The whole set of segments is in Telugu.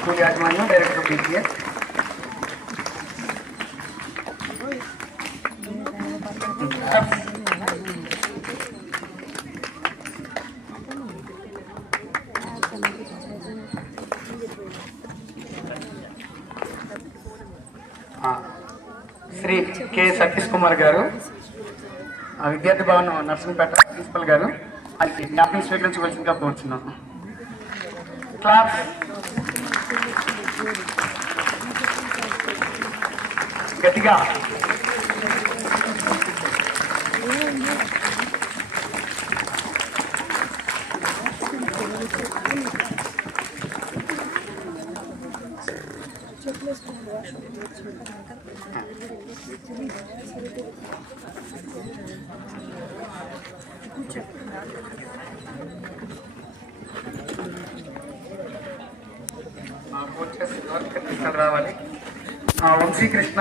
స్కూల్ యాజమాన్యం, director BPS. Shri K Satish Kumar గారు, విద్యార్థి భవన్ నర్సింగ్పేట ప్రిన్సిపల్ గారు, అది జ్ఞాపకం స్వీకరించవలసిందిగా కోరుచున్నాం. క్లాస్ గట్టిగా. రావాలి. వంశీకృష్ణ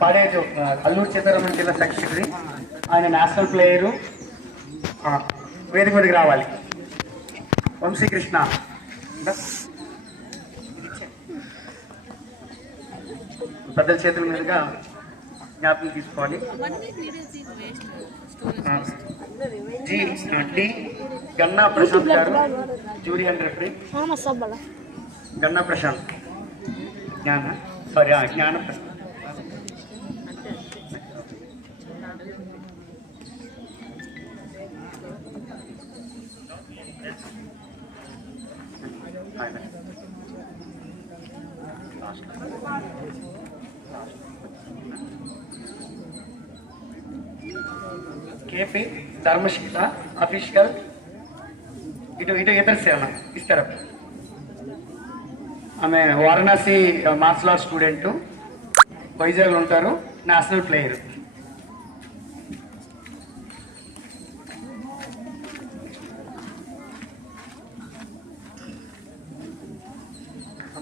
పాడేజు, అల్లూరు సీతారామన్ జిల్లా సెక్రటరీ, ఆయన నేషనల్ ప్లేయరు, వేదిక మీదకి రావాలి. వంశీకృష్ణ పెద్దల చేతుల మీదుగా జ్ఞాపకం తీసుకోవాలి. డి గన్నా ప్రశాంత్ గారు, జూరీ అండ్ రెఫరీ. గన్నా ప్రశాంత్, జ్ఞాన ప్రశాంత్. KP ధర్మశీల official. ఇటు ఇతర సేవ ఇస్తారా? ఆమె వారణాసి మార్షల్ ఆర్ట్స్ స్టూడెంట్, వైజాగ్లో ఉంటారు, national player.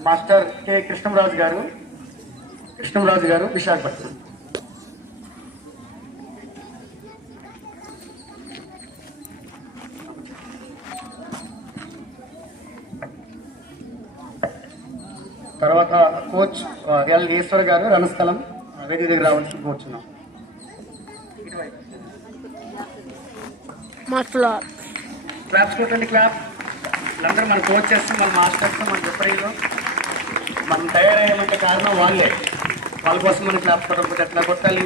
Master K Krishnaraju గారు విశాఖపట్నం. తర్వాత కోచ్ ఎల్ ఈశ్వర్ గారు, రణస్థలం, వేదిక దగ్గర రావాల్సి కూర్చున్నాం. క్లాప్స్ కొట్టండి, క్లాప్. వీళ్ళందరూ మన కోచెస్, మన మాస్టర్స్, మన రిఫరీలు. మనం తయారయ్యామంటే కారణం వాళ్ళే. వాళ్ళ కోసం మనం క్లాప్స్ కొట్టకపోతే ఎట్లా కొట్టాలి?